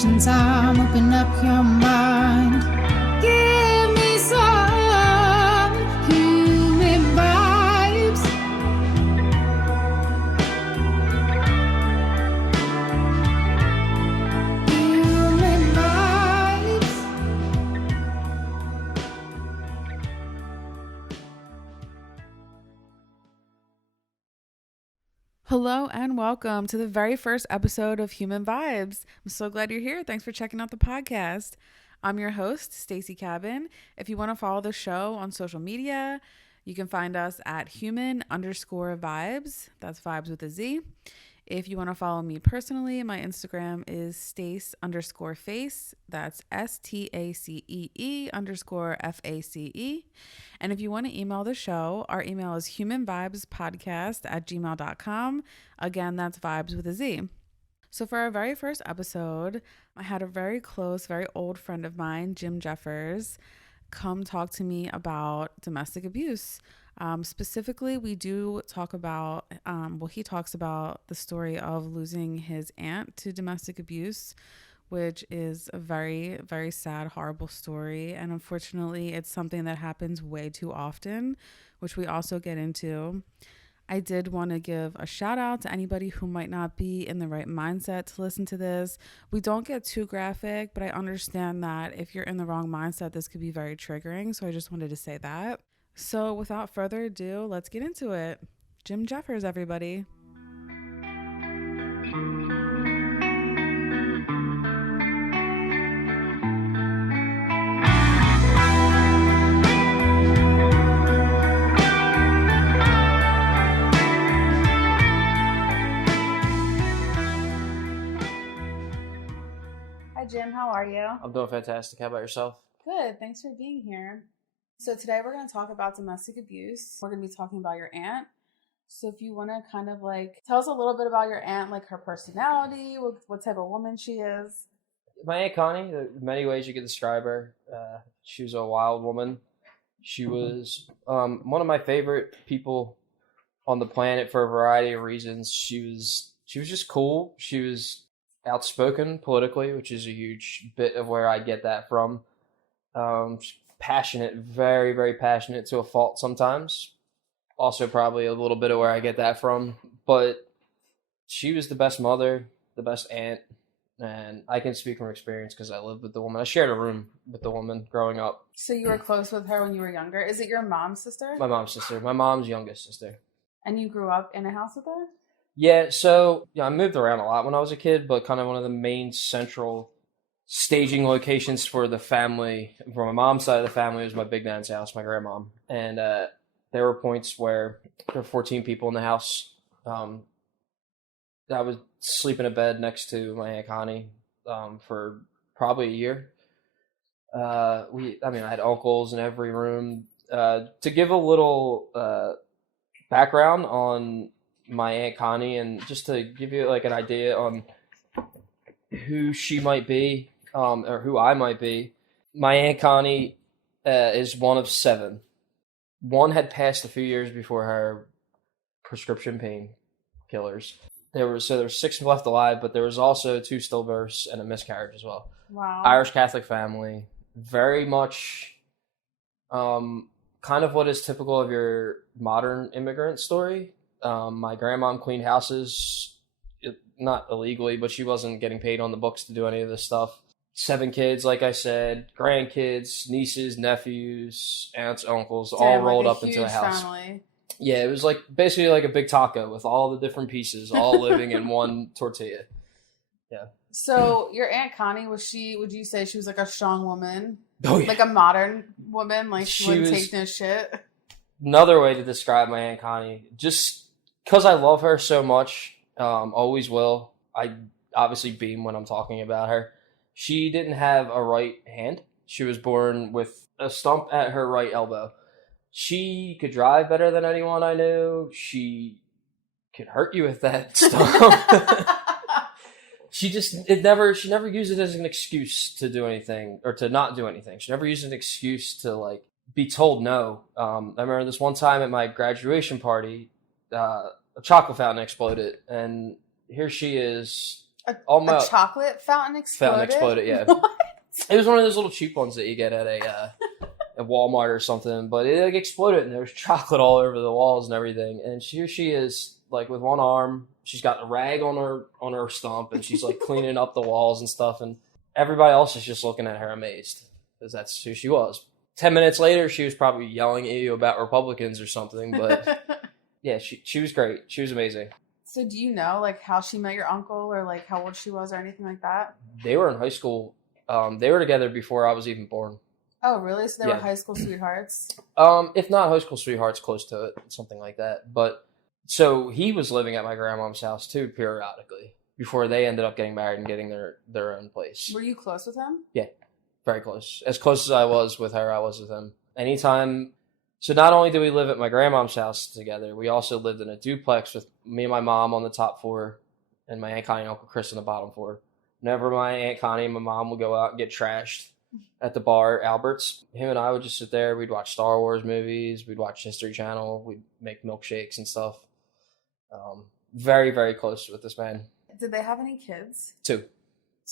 conversation time. Open up your mind. Give me some human vibes. Human vibes. Hello and welcome to the very first episode of Human Vibez. I'm so glad you're here. Thanks for checking out the podcast. I'm your host, Stacy Cabin. If you want to follow the show on social media, you can find us at human_vibes. That's vibes with a Z. If you want to follow me personally, my Instagram is Stace_face. That's STACEE_FACE. And if you want to email the show, our email is humanvibezpodcast@gmail.com. Again, that's vibes with a Z. So for our very first episode, I had a very close, very old friend of mine, Jim Jeffers, come talk to me about domestic abuse. Specifically, we do talk about, he talks about the story of losing his aunt to domestic abuse, which is a very, very sad, horrible story. And unfortunately, it's something that happens way too often, which we also get into. I did want to give a shout out to anybody who might not be in the right mindset to listen to this. We don't get too graphic, but I understand that if you're in the wrong mindset, this could be very triggering. So I just wanted to say that. So without further ado, let's get into it. Jim Jeffers, everybody. Hi, Jim. How are you? I'm doing fantastic. How about yourself? Good. Thanks for being here. So today we're going to talk about domestic abuse. We're going to be talking about your aunt. So if you want to kind of like tell us a little bit about your aunt, like her personality, what type of woman she is. My Aunt Connie, in many ways you could describe her. She was a wild woman. She was one of my favorite people on the planet for a variety of reasons. She was just cool. She was outspoken politically, which is a huge bit of where I get that from. Passionate, very, very passionate to a fault sometimes. Also probably a little bit of where I get that from. But she was the best mother, the best aunt, and I can speak from experience because I lived with the woman. I shared a room with the woman growing up. So you were close with her when you were younger. Is it your mom's sister? My mom's sister. My mom's youngest sister. And you grew up in a house with her? Yeah, so I moved around a lot when I was a kid, but kind of one of the main central staging locations for the family, from my mom's side of the family, was my big nan's house, my grandmom. And there were points where there were 14 people in the house. I would sleep in a bed next to my Aunt Connie for probably a year. I had uncles in every room. To give a little background on my Aunt Connie, and just to give you like an idea on who she might be, or who I might be. My Aunt Connie is one of 7. One had passed a few years before her, prescription painkillers. There were 6 left alive, but there was also 2 stillbirths and a miscarriage as well. Wow. Irish Catholic family, very much kind of what is typical of your modern immigrant story. My grandmom cleaned houses, not illegally, but she wasn't getting paid on the books to do any of this stuff. 7 kids, like I said, grandkids, nieces, nephews, aunts, uncles, all rolled up into a house. Family. Yeah, it was like basically like a big taco with all the different pieces, all living in one tortilla. Yeah. So your Aunt Connie, would you say she was like a strong woman? Oh, yeah. Like a modern woman? Like she wouldn't was, take no shit? Another way to describe my Aunt Connie, just because I love her so much, always will. I obviously beam when I'm talking about her. She didn't have a right hand. She was born with a stump at her right elbow. She could drive better than anyone I knew. She could hurt you with that stump. She never used it as an excuse to do anything or to not do anything. She never used an excuse to like be told no. I remember this one time at my graduation party, a chocolate fountain exploded, and here she is All my A chocolate fountain exploded? fountain exploded, yeah. What? It was one of those little cheap ones that you get at a Walmart or something, but it like exploded and there was chocolate all over the walls and everything. And here she is, like with one arm, she's got a rag on her stump, and she's like cleaning up the walls and stuff. And everybody else is just looking at her amazed because that's who she was. 10 minutes later, she was probably yelling at you about Republicans or something, but yeah, she was great. She was amazing. So do you know like how she met your uncle or like how old she was or anything like that? They were in high school. They were together before I was even born. Oh, really? So they Yeah. were high school sweethearts? If not high school sweethearts, close to it, something like that. But so he was living at my grandmom's house too, periodically, before they ended up getting married and getting their own place. Were you close with him? Yeah, very close. As close as I was with her, I was with him. Anytime. So not only did we live at my grandmom's house together, we also lived in a duplex with me and my mom on the top floor and my Aunt Connie and Uncle Chris on the bottom floor. Whenever my Aunt Connie and my mom would go out and get trashed at the bar, Albert's, him and I would just sit there. We'd watch Star Wars movies. We'd watch History Channel. We'd make milkshakes and stuff. Very, very close with this man. Did they have any kids? 2.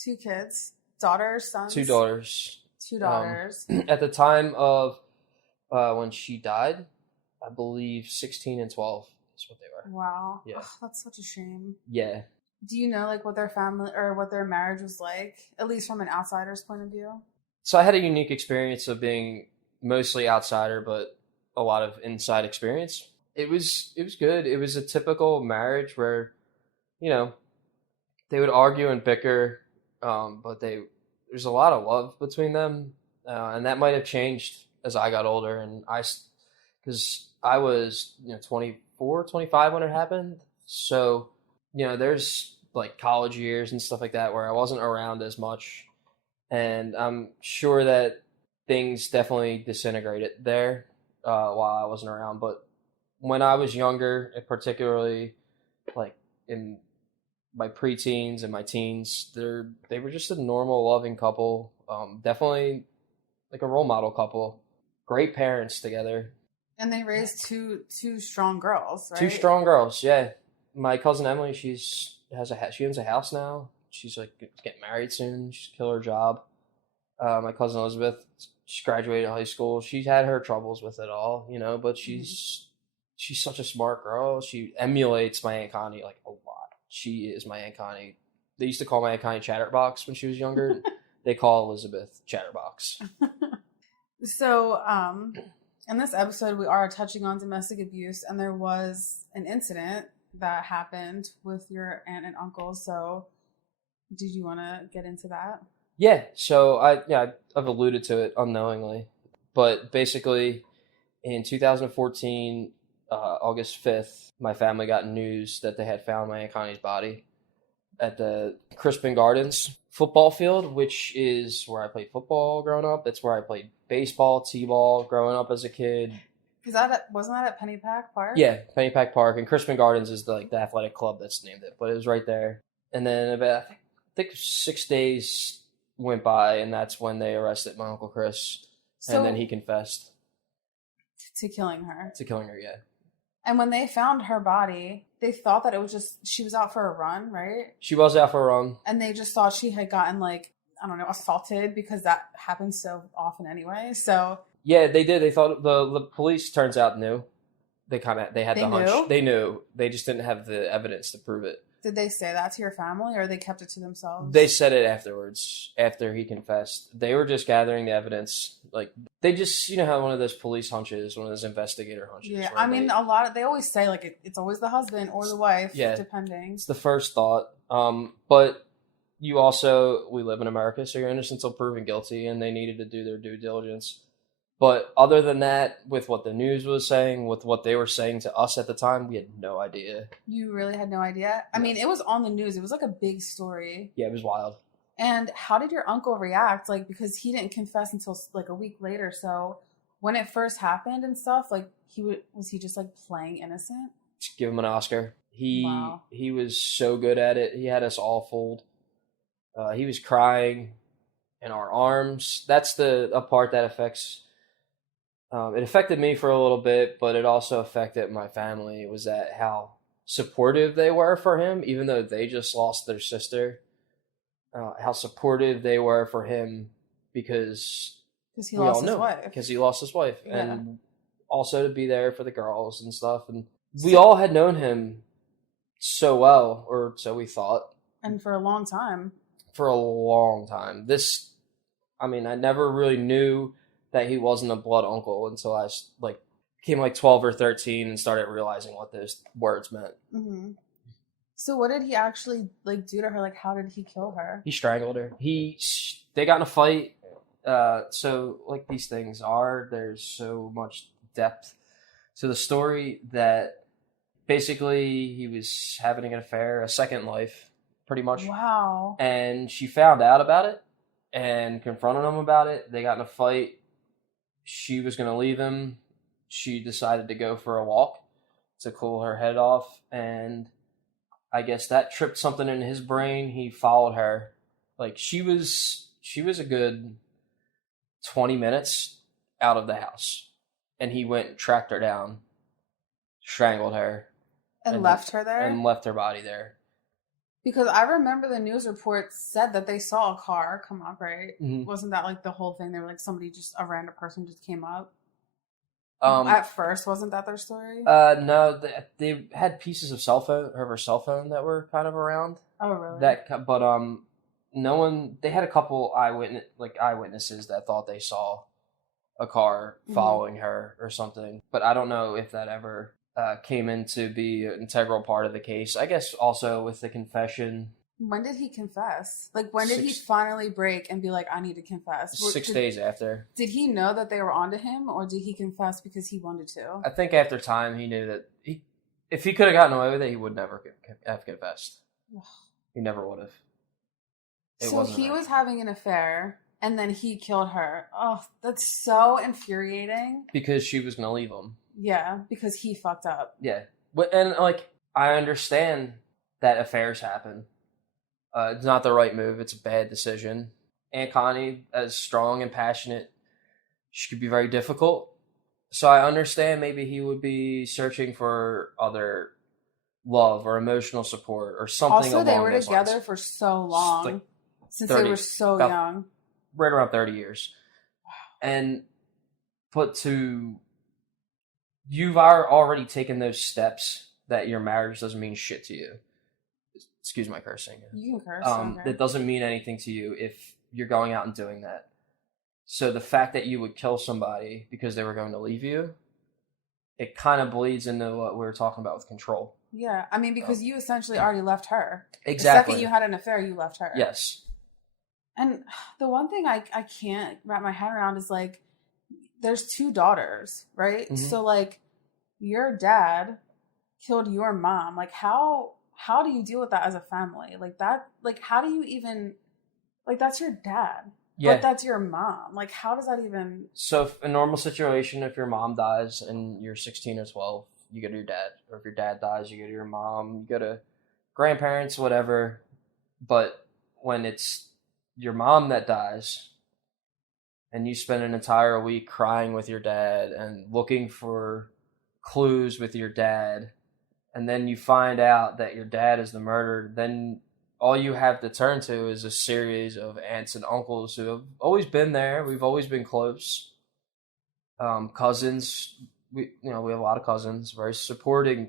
2 kids? Daughters, sons? 2 daughters. 2 daughters. At the time of when she died, I believe 16 and 12 is what they were. Wow. Yeah. Ugh, that's such a shame. Yeah. Do you know like what their family or what their marriage was like, at least from an outsider's point of view? So I had a unique experience of being mostly outsider, but a lot of inside experience. It was good. It was a typical marriage where, you know, they would argue and bicker, but there's a lot of love between them, and that might have changed as I got older. And because I was 24, 25 when it happened, so there's like college years and stuff like that where I wasn't around as much, and I'm sure that things definitely disintegrated there while I wasn't around. But when I was younger, and particularly like in my preteens and my teens, they were just a normal, loving couple. Definitely like a role model couple. Great parents together. And they raised two strong girls, right? 2 strong girls, yeah. My cousin Emily, she owns a house now. She's like getting married soon. She's kill her job. My cousin Elizabeth, she graduated high school. She had her troubles with it all, but she's such a smart girl. She emulates my Aunt Connie like a lot. She is my Aunt Connie. They used to call my Aunt Connie Chatterbox when she was younger. They call Elizabeth Chatterbox. So, in this episode, we are touching on domestic abuse, and there was an incident that happened with your aunt and uncle. So, did you want to get into that? Yeah. So I've alluded to it unknowingly, but basically, in 2014, August 5th, my family got news that they had found my Aunt Connie's body at the Crispin Gardens football field, which is where I played football growing up. That's where I played baseball, t-ball growing up as a kid. Wasn't that at Pennypack Park? Yeah, Pennypack Park, and Crispin Gardens is the athletic club that's named it, but it was right there. And then about I think 6 days went by, and that's when they arrested my Uncle Chris, and then he confessed to killing her. Yeah. And when they found her body, they thought that it was just she was out for a run, right? She was out for a run. And they just thought she had gotten assaulted, because that happens so often anyway. So yeah, they did. They thought the police, turns out, knew. They had the hunch. They knew. They just didn't have the evidence to prove it. Did they say that to your family, or they kept it to themselves? They said it afterwards, after he confessed. They were just gathering the evidence. Like, they just, how one of those police hunches, one of those investigator hunches. Yeah, I mean, they always say, like, it's always the husband or the wife, depending. It's the first thought. But we live in America, so you're innocent until proven guilty, and they needed to do their due diligence. But other than that, with what the news was saying, with what they were saying to us at the time, we had no idea. You really had no idea? I mean, it was on the news. It was like a big story. Yeah, it was wild. And how did your uncle react? Like, because he didn't confess until like a week later. So when it first happened and stuff, like was he just like playing innocent? Just give him an Oscar. Wow. He was so good at it. He had us all fooled. He was crying in our arms. That's a part that affects. It affected me for a little bit, but it also affected my family. It was how supportive they were for him, even though they just lost their sister. How supportive they were for him because he lost his wife. Because he lost his wife, Yeah. and also to be there for the girls and stuff. And we all had known him so well, or so we thought, and for a long time. I never really knew that he wasn't a blood uncle until I became like 12 or 13 and started realizing what those words meant. Mm-hmm. So what did he actually do to her? Like, how did he kill her? He strangled her. They got in a fight. So like these things there's so much depth to the story that basically he was having an affair, a second life, pretty much. Wow. And she found out about it and confronted him about it. They got in a fight. She was going to leave him. She decided to go for a walk to cool her head off, and I guess that tripped something in his brain. He followed her. Like, she was a good 20 minutes out of the house, and he went and tracked her down, strangled her, and left her there? And left her body there. Because I remember the news reports said that they saw a car come up, right? Mm-hmm. Wasn't that like the whole thing? They were like, a random person just came up? At first, wasn't that their story? No, they had pieces of her cell phone that were kind of around. Oh, really? But no one. They had a couple eyewitnesses that thought they saw a car following her or something. But I don't know if that ever came in to be an integral part of the case. I guess also with the confession. When did he confess? Like, when did he finally break and be like, I need to confess? 6 days after. Did he know that they were onto him, or did he confess because he wanted to? I think after time he knew that if he could have gotten away with it, he would never have confessed. He never would have. So he was having an affair, and then he killed her. Oh, that's so infuriating. Because she was going to leave him. Yeah, because he fucked up. Yeah. And, I understand that affairs happen. It's not the right move. It's a bad decision. Aunt Connie, as strong and passionate, she could be very difficult. So I understand maybe he would be searching for other love or emotional support or something. Also, they were together for so long. Since 30, they were so young. Right around 30 years. Wow. And you've already taken those steps that your marriage doesn't mean shit to you. Excuse my cursing. You can curse. Okay. That doesn't mean anything to you if you're going out and doing that. So the fact that you would kill somebody because they were going to leave you, it kind of bleeds into what we were talking about with control. Yeah, because you essentially already left her. Exactly. The second you had an affair, you left her. Yes. And the one thing I can't wrap my head around is there's 2 daughters, right? Mm-hmm. So your dad killed your mom. How do you deal with that as a family? How do you even, that's your dad. Yeah. But that's your mom. How does that even... So if a normal situation, if your mom dies and you're 16 or 12, you go to your dad. Or if your dad dies, you go to your mom. You go to grandparents, whatever. But when it's your mom that dies and you spend an entire week crying with your dad and looking for clues with your dad, and then you find out that your dad is the murderer, then all you have to turn to is a series of aunts and uncles who have always been there. We've always been close. Cousins, we have a lot of cousins, very supportive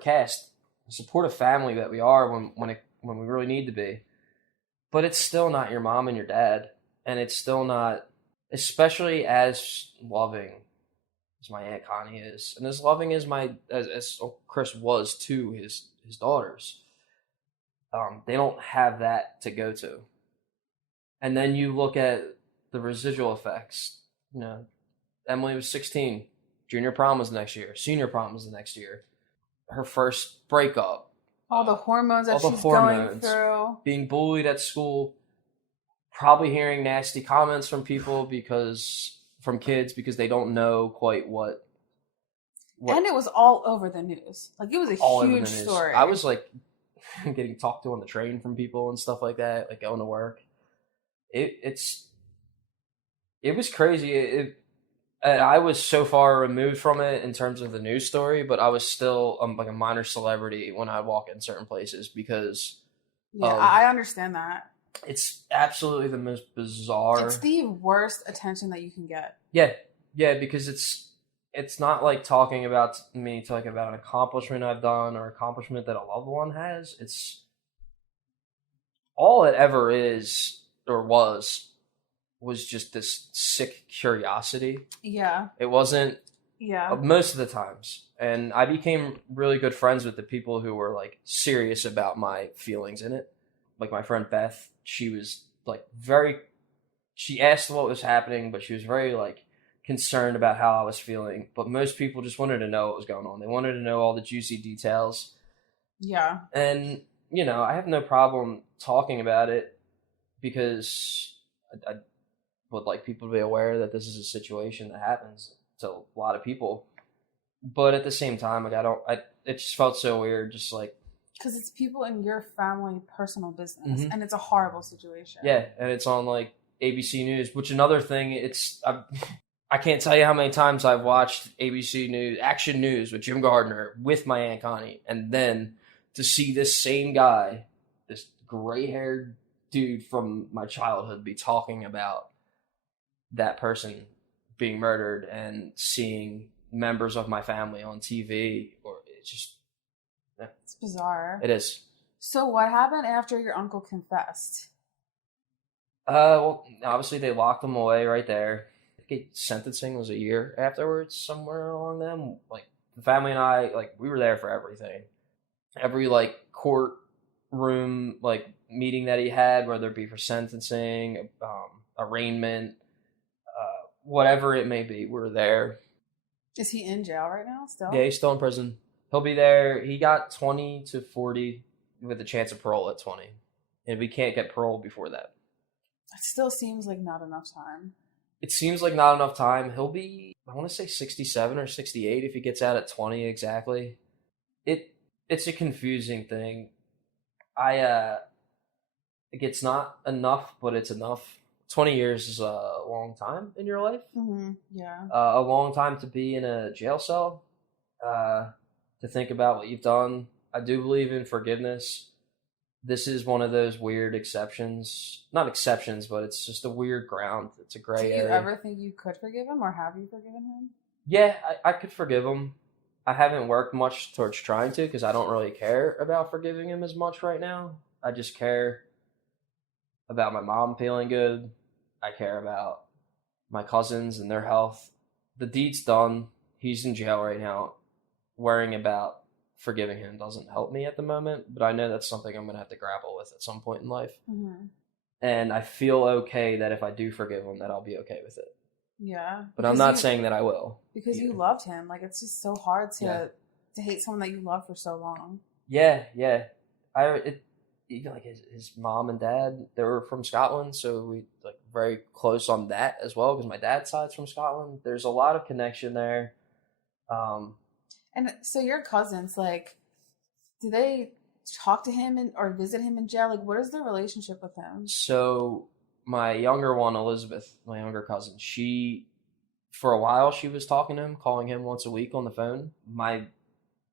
cast, supportive family that we are when we really need to be. But it's still not your mom and your dad, and it's still not, especially as loving as my Aunt Connie is, and as loving as as Chris was to his daughters. They don't have that to go to. And then you look at the residual effects. Emily was 16. Junior prom was the next year. Senior prom was the next year. Her first breakup. All the hormones that she's going through. Being bullied at school. Probably hearing nasty comments from kids because they don't know quite what. And it was all over the news. It was a huge story. I was getting talked to on the train from people and stuff like that, going to work. It was crazy. And I was so far removed from it in terms of the news story, but I was still like a minor celebrity when I walk in certain places because Yeah, of I understand that. it's absolutely the most bizarre. It's the worst attention that you can get. Yeah, because it's not like talking about me talking about an accomplishment I've done or accomplishment that a loved one has. It's all it ever is or was just this sick curiosity. Yeah. It wasn't Yeah. most of the times. And I became really good friends with the people who were like serious about my feelings in it. Like my friend Beth, she was like she asked what was happening, but she was very like concerned about how I was feeling. But most people just wanted to know what was going on. They wanted to know all the juicy details. Yeah. And, I have no problem talking about it because I would like people to be aware that this is a situation that happens to a lot of people. But at the same time, like it just felt so weird, just like, because it's people in your family personal business, Mhm. and it's a horrible situation. yeah, and it's on like ABC News, which another thing, I can't tell you how many times I've watched ABC News, Action News with Jim Gardner with my Aunt Connie, and then to see this same guy, this gray-haired dude from my childhood be talking about that person being murdered and seeing members of my family on TV, or it's just, It's bizarre. it is. So what happened after your uncle confessed? Well, obviously they locked him away right there. I think sentencing was a year afterwards, somewhere along them. Like the family and I, like we were there for everything. Every like courtroom like meeting that he had, whether it be for sentencing, arraignment, whatever it may be, we're there. Is he in jail right now still? Yeah, he's still in prison. He'll be there. He got 20 to 40 with a chance of parole at 20. And we can't get parole before that. It still seems like not enough time. It seems like not enough time. He'll be, I want to say 67 or 68 if he gets out at 20 exactly. It's a confusing thing. It's not enough, but it's enough. 20 years is a long time in your life. Mm-hmm. Yeah. A long time to be in a jail cell, to think about what you've done. I do believe in forgiveness. This is one of those weird exceptions. Not exceptions, but it's just a weird ground. It's a gray area. Do you ever think you could forgive him, or have you forgiven him? Yeah, I could forgive him. I haven't worked much towards trying to because I don't really care about forgiving him as much right now. I just care about my mom feeling good. I care about my cousins and their health. The deed's done. He's in jail right now. Worrying about forgiving him doesn't help me at the moment, but I know that's something I'm going to have to grapple with at some point in life. Mm-hmm. And I feel okay that if I do forgive him, that I'll be okay with it. Yeah. But I'm not saying that I will. Because you loved him. Like, it's just so hard to hate someone that you loved for so long. Yeah. Even like his mom and dad, they were from Scotland, so we like very close on that as well because my dad's side's from Scotland. There's a lot of connection there. And so your cousins, like, do they talk to him or visit him in jail? Like, what is their relationship with him? So my younger one, Elizabeth, my younger cousin, for a while she was talking to him, calling him once a week on the phone. My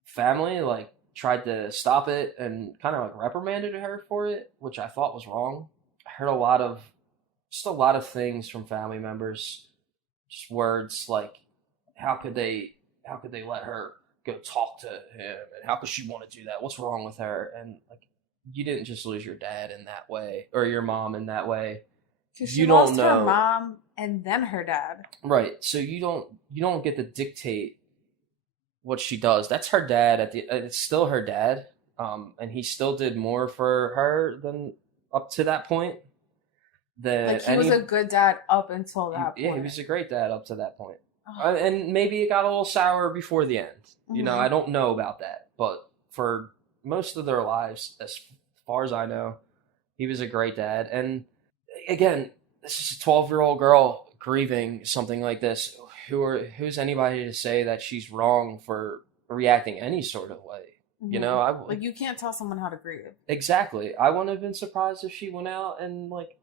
family like tried to stop it and kind of like reprimanded her for it, which I thought was wrong. I heard a lot of things from family members, just words like, how could they let her go talk to him, and how could she want to do that? What's wrong with her? And like, you didn't just lose your dad in that way or your mom in that way. Because she lost her mom and then her dad. Right. So you don't get to dictate what she does. That's her dad. It's still her dad. And he still did more for her than up to that point. Like he was a good dad up until that point. Yeah, he was a great dad up to that point. And maybe it got a little sour before the end. You know, I don't know about that. But for most of their lives, as far as I know, he was a great dad. And again, this is a 12-year-old girl grieving something like this. Who's anybody to say that she's wrong for reacting any sort of way? Mm-hmm. You know, you can't tell someone how to grieve. Exactly. I wouldn't have been surprised if she went out and like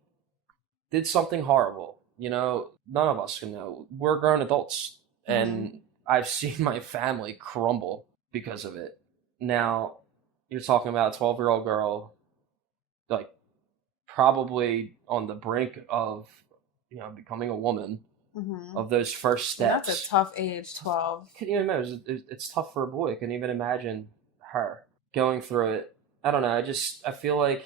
did something horrible. You know, none of us can know. We're grown adults, and I've seen my family crumble because of it. Now, you're talking about a 12-year-old girl, like, probably on the brink of, you know, becoming a woman, of those first steps. That's a tough age, 12. Can you imagine? It's tough for a boy. I can even imagine her going through it. I don't know. I feel like,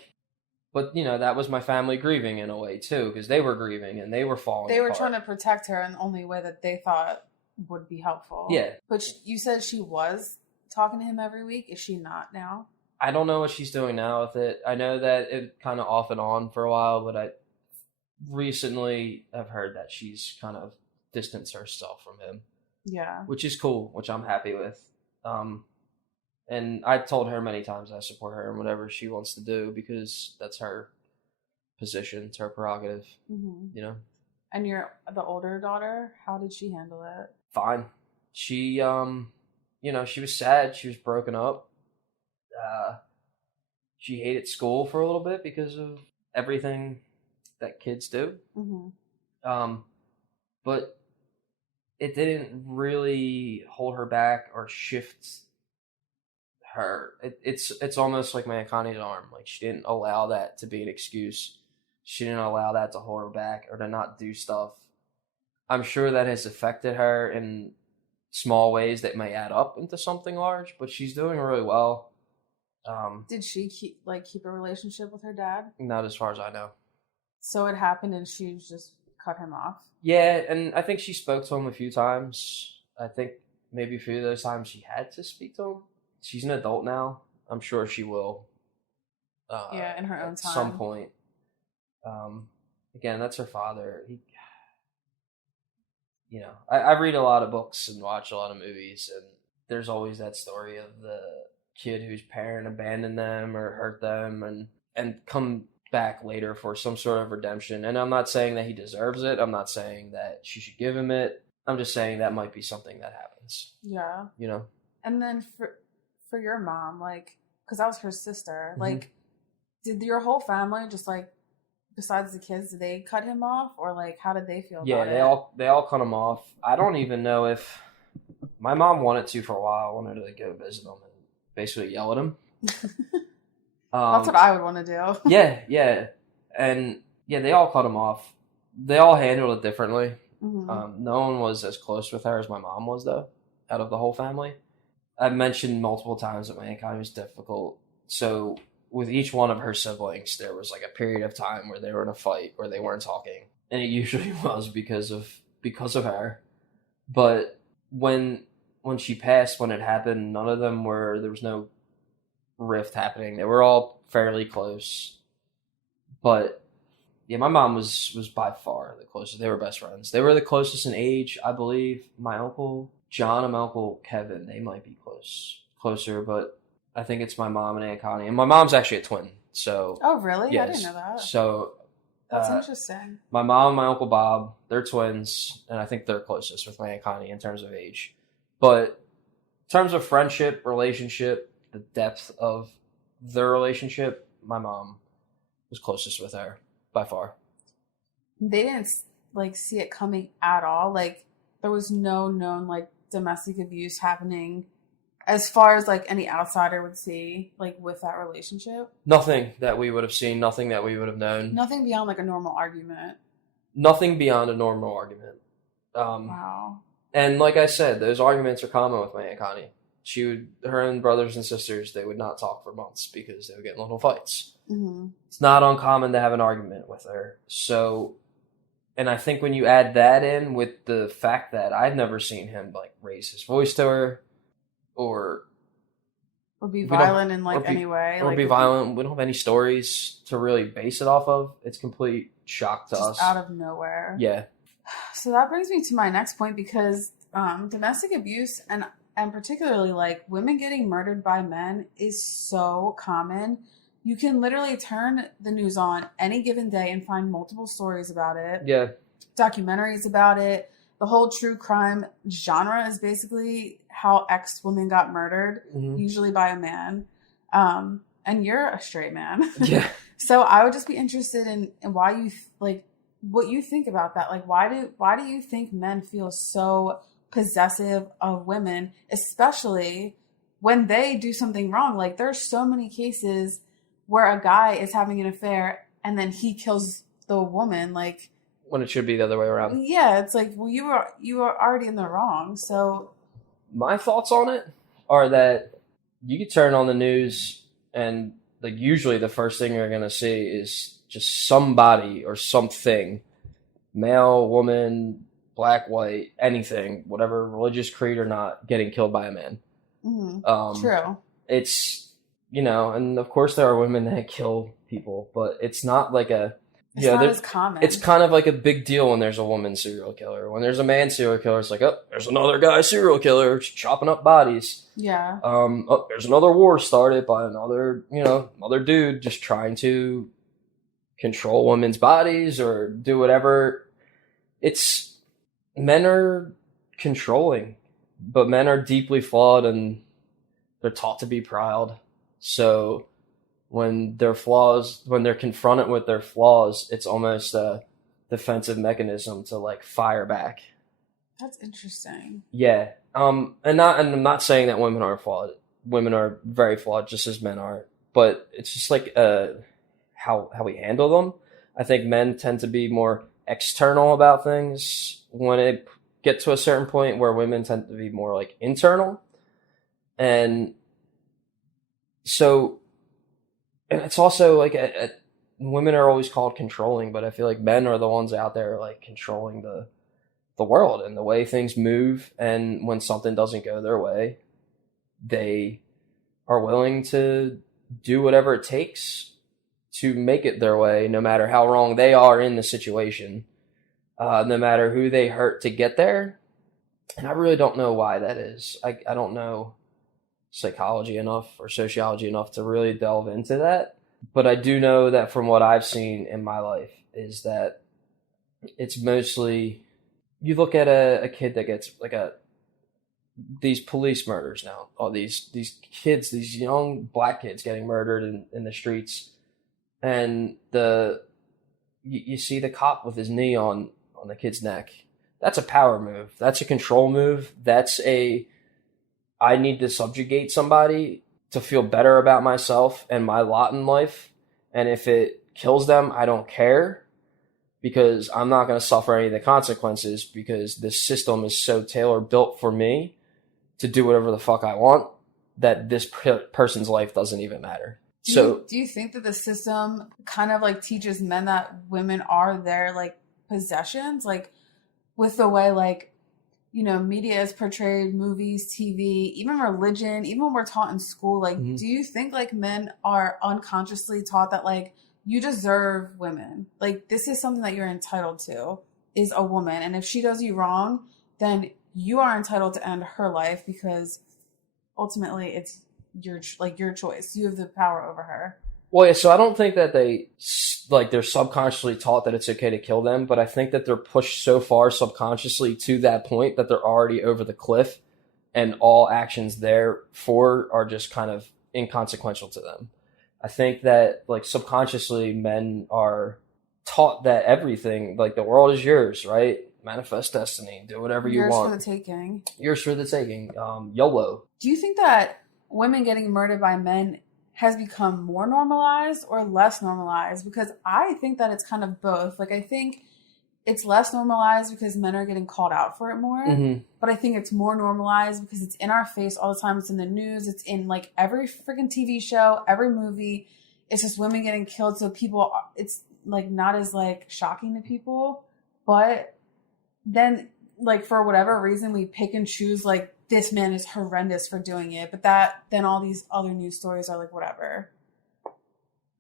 but you know, that was my family grieving in a way too, because they were grieving and they were falling. They were apart. trying to protect her in the only way that they thought would be helpful. Yeah. But you said she was talking to him every week. Is she not now? I don't know what she's doing now with it. I know that it kind of off and on for a while, but I recently have heard that she's kind of distanced herself from him. Yeah. Which is cool, which I'm happy with. And I've told her many times I support her in whatever she wants to do because that's her position, it's her prerogative, you know? And the older daughter, how did she handle it? Fine. She, you know, she was sad. She was broken up. She hated school for a little bit because of everything that kids do. But it didn't really hold her back or shift her. It's almost like my Aunt Connie's arm. Like, she didn't allow that to be an excuse. She didn't allow that to hold her back or to not do stuff. I'm sure that has affected her in small ways that may add up into something large, but she's doing really well. Did she keep a relationship with her dad? Not as far as I know. So it happened and she just cut him off? Yeah, and I think she spoke to him a few times. I think maybe a few of those times she had to speak to him. She's an adult now. I'm sure she will. In her own time. At some point. Again, that's her father. You know, I read a lot of books and watch a lot of movies, and there's always that story of the kid whose parent abandoned them or hurt them and come back later for some sort of redemption. And I'm not saying that he deserves it. I'm not saying that she should give him it. I'm just saying that might be something that happens. Yeah. You know? And then for your mom, like, because I was her sister, like, did your whole family just, like, besides the kids, did they cut him off? Or, like, how did they feel about it? Yeah, they all cut him off. I don't even know if... My mom wanted to for a while. Wanted to go visit him and basically yell at him. That's what I would want to do. Yeah. And, yeah, they all cut him off. They all handled it differently. No one was as close with her as my mom was, though, out of the whole family. I've mentioned multiple times that my Aunt Connie was difficult. So with each one of her siblings, there was like a period of time where they were in a fight, where they weren't talking. And it usually was because of her. But when she passed, when it happened, none of them there was no rift happening. They were all fairly close. But yeah, my mom was by far the closest. They were best friends. They were the closest in age, I believe. My Uncle John and my Uncle Kevin, they might be closer, but I think it's my mom and Aunt Connie. And my mom's actually a twin. So oh, really? Yes. I didn't know that. So that's interesting. My mom and my Uncle Bob, they're twins, and I think they're closest with my Aunt Connie in terms of age. But in terms of friendship, relationship, the depth of their relationship, my mom was closest with her by far. They didn't like see it coming at all. Like, there was no known like domestic abuse happening as far as like any outsider would see, like, with that relationship. Nothing that we would have seen, nothing that we would have known. Nothing beyond like a normal argument. Nothing beyond a normal argument. Wow. And like I said, those arguments are common with my Aunt Connie. Her and brothers and sisters, they would not talk for months because they would get in little fights. It's not uncommon to have an argument with her. So, and I think when you add that in with the fact that I've never seen him like raise his voice to her or be violent in like any way. Or like, be violent. We don't have any stories to really base it off of. It's complete shock to us. Out of nowhere. Yeah. So that brings me to my next point, because domestic abuse and particularly like women getting murdered by men is so common. You can literally turn the news on any given day and find multiple stories about it. Yeah. Documentaries about it. The whole true crime genre is basically how ex-women got murdered, usually by a man. And you're a straight man. Yeah. So I would just be interested in why you what you think about that. Like, why do you think men feel so possessive of women, especially when they do something wrong? Like, there's so many cases where a guy is having an affair and then he kills the woman. Like, when it should be the other way around. yeah, it's like, well, you were already in the wrong. So my thoughts on it are that you could turn on the news and like usually the first thing you're gonna see is just somebody or something, male, woman, black, white, anything, whatever, religious creed or not, getting killed by a man. True. It's, and of course there are women that kill people, but it's not like it's not as common. It's kind of like a big deal when there's a woman serial killer. When there's a man serial killer, it's like, oh, there's another guy serial killer chopping up bodies. Yeah. Oh, there's another war started by another dude just trying to control women's bodies or do whatever. Men are controlling, but men are deeply flawed and they're taught to be proud. So when they're confronted with their flaws, it's almost a defensive mechanism to like fire back. That's interesting. Yeah. And I'm not saying that women aren't flawed. Women are very flawed, just as men are. But it's just like how we handle them. I think men tend to be more external about things when it gets to a certain point, where women tend to be more like internal. And so, and it's also like women are always called controlling, but I feel like men are the ones out there like controlling the world and the way things move. And when something doesn't go their way, they are willing to do whatever it takes to make it their way, no matter how wrong they are in the situation, no matter who they hurt to get there. And I really don't know why that is. I don't know psychology enough or sociology enough to really delve into that. But I do know that from what I've seen in my life is that it's mostly, you look at a kid that gets like these police murders now, all these kids, these young black kids getting murdered in the streets, and you see the cop with his knee on the kid's neck. That's a power move. That's a control move. That's I need to subjugate somebody to feel better about myself and my lot in life. And if it kills them, I don't care, because I'm not going to suffer any of the consequences, because this system is so tailor built for me to do whatever the fuck I want that this person's life doesn't even matter. Do you think that the system kind of like teaches men that women are their like possessions, like with the way like, media is portrayed, movies, TV, even religion, even when we're taught in school, like, do you think like men are unconsciously taught that like you deserve women? Like, this is something that you're entitled to, is a woman. And if she does you wrong, then you are entitled to end her life, because ultimately it's your choice. You have the power over her. Well, yeah, so I don't think that they're subconsciously taught that it's okay to kill them, but I think that they're pushed so far subconsciously to that point that they're already over the cliff, and all actions therefore are just kind of inconsequential to them. I think that like subconsciously men are taught that everything, like the world is yours, right? Manifest destiny, do whatever you want. Yours for the taking. Yours for the taking. YOLO. Do you think that women getting murdered by men has become more normalized or less normalized? Because I think that it's kind of both. Like, I think it's less normalized because men are getting called out for it more. Mm-hmm. But I think it's more normalized because it's in our face all the time. It's in the news. It's in like every freaking TV show, every movie. It's just women getting killed. So people, it's like not as like shocking to people. But then like for whatever reason, we pick and choose like, this man is horrendous for doing it, but then all these other news stories are like, whatever.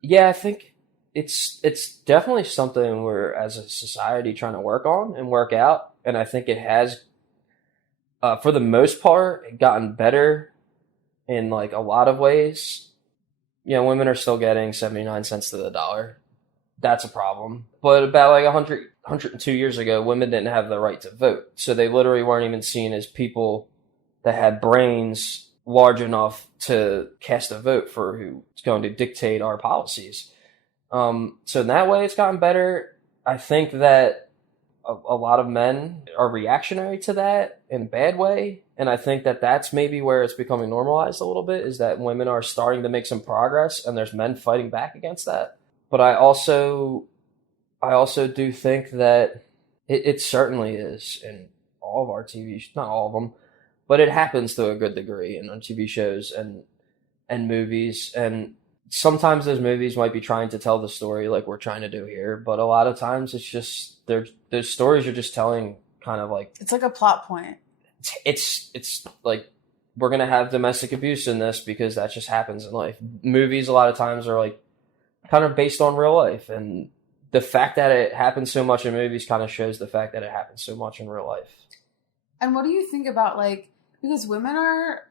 Yeah, I think it's definitely something we're as a society trying to work on and work out. And I think it has, for the most part, gotten better in like a lot of ways. Women are still getting 79 cents to the dollar. That's a problem. But about like 102 years ago, women didn't have the right to vote. So they literally weren't even seen as people that had brains large enough to cast a vote for who's going to dictate our policies. So in that way, it's gotten better. I think that a lot of men are reactionary to that in a bad way. And I think that that's maybe where it's becoming normalized a little bit, is that women are starting to make some progress and there's men fighting back against that. But I also do think that it certainly is in all of our TV, not all of them, but it happens to a good degree in on TV shows and movies. And sometimes those movies might be trying to tell the story like we're trying to do here, but a lot of times it's just those stories are just telling kind of like, it's like a plot point. It's like, we're gonna have domestic abuse in this because that just happens in life. Movies a lot of times are like kind of based on real life, and the fact that it happens so much in movies kind of shows the fact that it happens so much in real life. And what do you think about, like, because women are,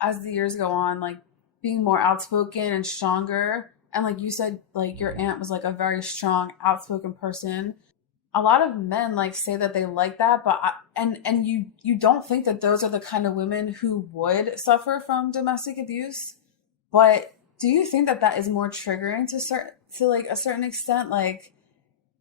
as the years go on, like, being more outspoken and stronger, and like you said, like, your aunt was like a very strong, outspoken person. A lot of men like say that they like that, but and you don't think that those are the kind of women who would suffer from domestic abuse. But do you think that that is more triggering to like a certain extent, like,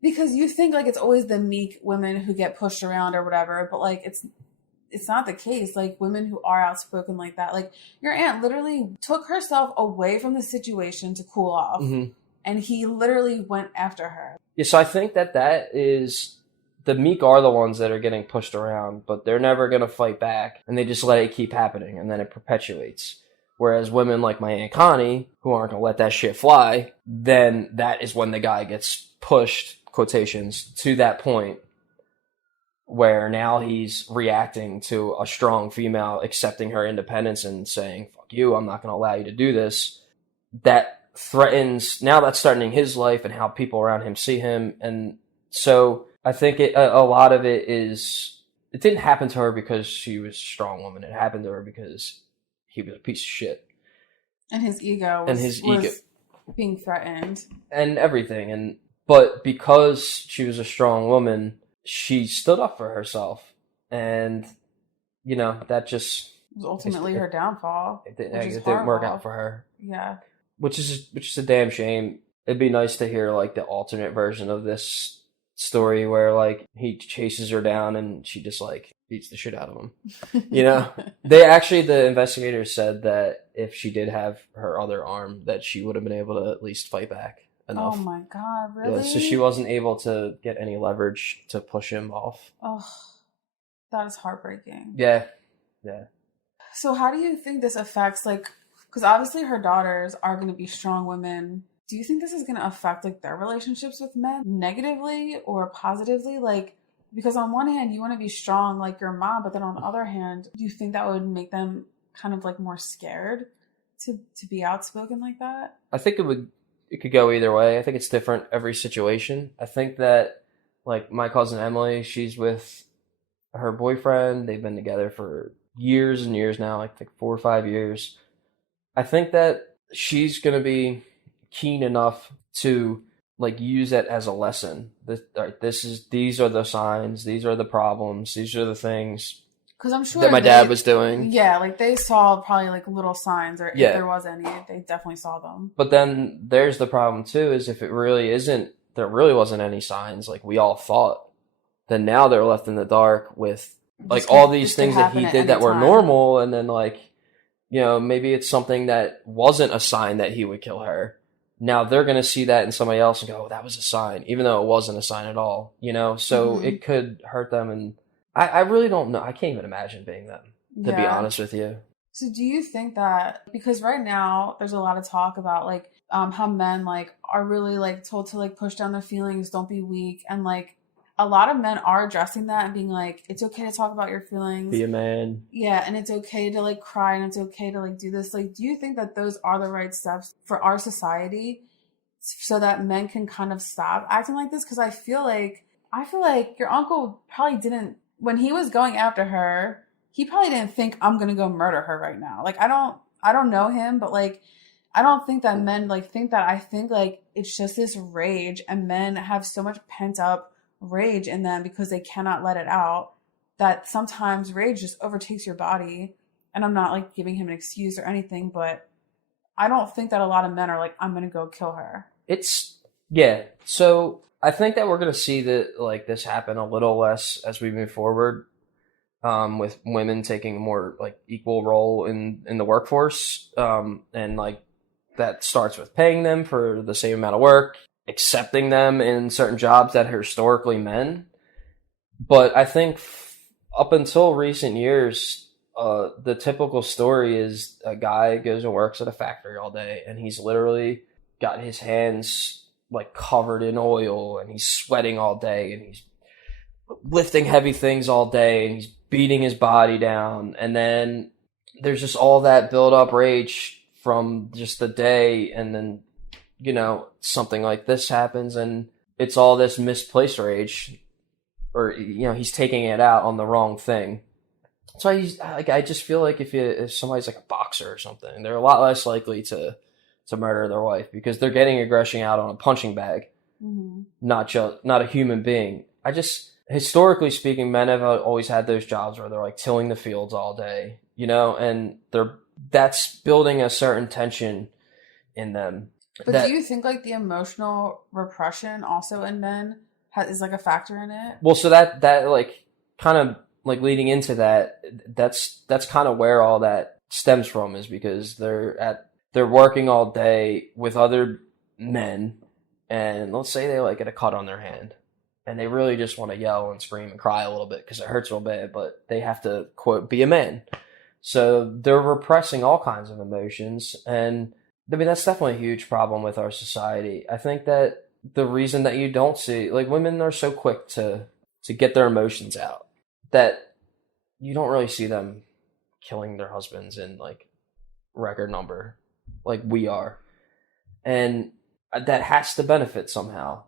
because you think like it's always the meek women who get pushed around or whatever, but like it's not the case. Like, women who are outspoken like that, like your aunt literally took herself away from the situation to cool off, and he literally went after her. Yeah, so I think that is, the meek are the ones that are getting pushed around, but they're never going to fight back, and they just let it keep happening, and then it perpetuates. Whereas women like my Aunt Connie, who aren't going to let that shit fly, then that is when the guy gets pushed, quotations, to that point where now he's reacting to a strong female accepting her independence and saying, fuck you, I'm not going to allow you to do this. That threatens, now that's threatening his life and how people around him see him. And so I think a lot of it is, it didn't happen to her because she was a strong woman. It happened to her because he was a piece of shit. And his ego was being threatened. And everything. But because she was a strong woman, she stood up for herself. And, you know, that just was ultimately her downfall. It didn't work out for her. Yeah. Which is a damn shame. It'd be nice to hear like the alternate version of this story where like he chases her down and she just like beats the shit out of him. You know, the investigators said that if she did have her other arm, that she would have been able to at least fight back enough. Oh my God, really? Yeah, so she wasn't able to get any leverage to push him off. Oh, that is heartbreaking. Yeah. So how do you think this affects, like, because obviously her daughters are going to be strong women. Do you think this is going to affect like their relationships with men negatively or positively? Like, because on one hand, you want to be strong like your mom, but then on the other hand, do you think that would make them kind of like more scared to be outspoken like that? I think it could go either way. I think it's different every situation. I think that like my cousin Emily, she's with her boyfriend. They've been together for years and years now, like 4 or 5 years. I think that she's going to be keen enough to like use it as a lesson. These are the signs, these are the problems, these are the things. Because I'm sure that my dad was doing. Yeah, like they saw probably like little signs, or if there was any, they definitely saw them. But then there's the problem too, is if there really wasn't any signs like we all thought, then now they're left in the dark with like all these things that he did that were normal, and then like, you know, maybe it's something that wasn't a sign that he would kill her. Now they're going to see that in somebody else and go, oh, that was a sign, even though it wasn't a sign at all, you know? So it could hurt them. And I really don't know. I can't even imagine being them, to be honest with you. So do you think that, because right now there's a lot of talk about like how men like are really like told to like push down their feelings, don't be weak. And like a lot of men are addressing that and being like, it's okay to talk about your feelings. Be a man. Yeah, and it's okay to like cry, and it's okay to like do this. Like, do you think that those are the right steps for our society so that men can kind of stop acting like this? Because I feel like your uncle probably didn't, when he was going after her, he probably didn't think, I'm gonna go murder her right now. Like, I don't know him, but like, I don't think that men like think that. I think like it's just this rage, and men have so much pent up rage in them because they cannot let it out, that sometimes rage just overtakes your body. And I'm not like giving him an excuse or anything, but I don't think that a lot of men are like, I'm gonna go kill her. Yeah. So I think that we're going to see that like this happen a little less as we move forward, with women taking a more like equal role in the workforce, and like that starts with paying them for the same amount of work, accepting them in certain jobs that are historically men. But I think up until recent years, the typical story is a guy goes and works at a factory all day, and he's literally got his hands like covered in oil, and he's sweating all day, and he's lifting heavy things all day, and he's beating his body down. And then there's just all that build up rage from just the day, and then something like this happens, and it's all this misplaced rage, or he's taking it out on the wrong thing. So I just feel like if somebody's like a boxer or something, they're a lot less likely to murder their wife because they're getting aggression out on a punching bag, not a human being. Historically speaking, men have always had those jobs where they're like tilling the fields all day, and that's building a certain tension in them. But do you think like the emotional repression also in men is like a factor in it? Well, so that like kind of like leading into that's kind of where all that stems from, is because they're working all day with other men, and let's say they like get a cut on their hand, and they really just want to yell and scream and cry a little bit because it hurts real bad, but they have to, quote, be a man. So they're repressing all kinds of emotions, and I mean that's definitely a huge problem with our society. I think that the reason that you don't see, like, women are so quick to get their emotions out that you don't really see them killing their husbands in like record number like we are, and that has to benefit somehow.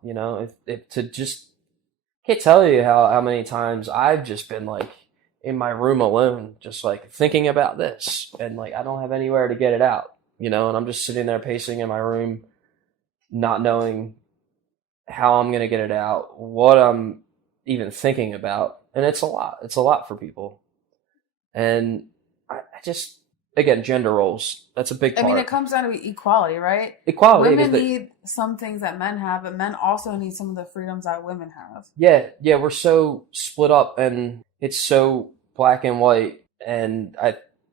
If to just can't tell you how many times I've just been like in my room alone, just like thinking about this, and like I don't have anywhere to get it out, and I'm just sitting there pacing in my room, not knowing how I'm going to get it out, what I'm even thinking about. And it's a lot for people. And I just, again, gender roles, that's a big part. I mean, it comes down to equality, right? Equality. Women need some things that men have, but men also need some of the freedoms that women have. Yeah, we're so split up, and it's so black and white, and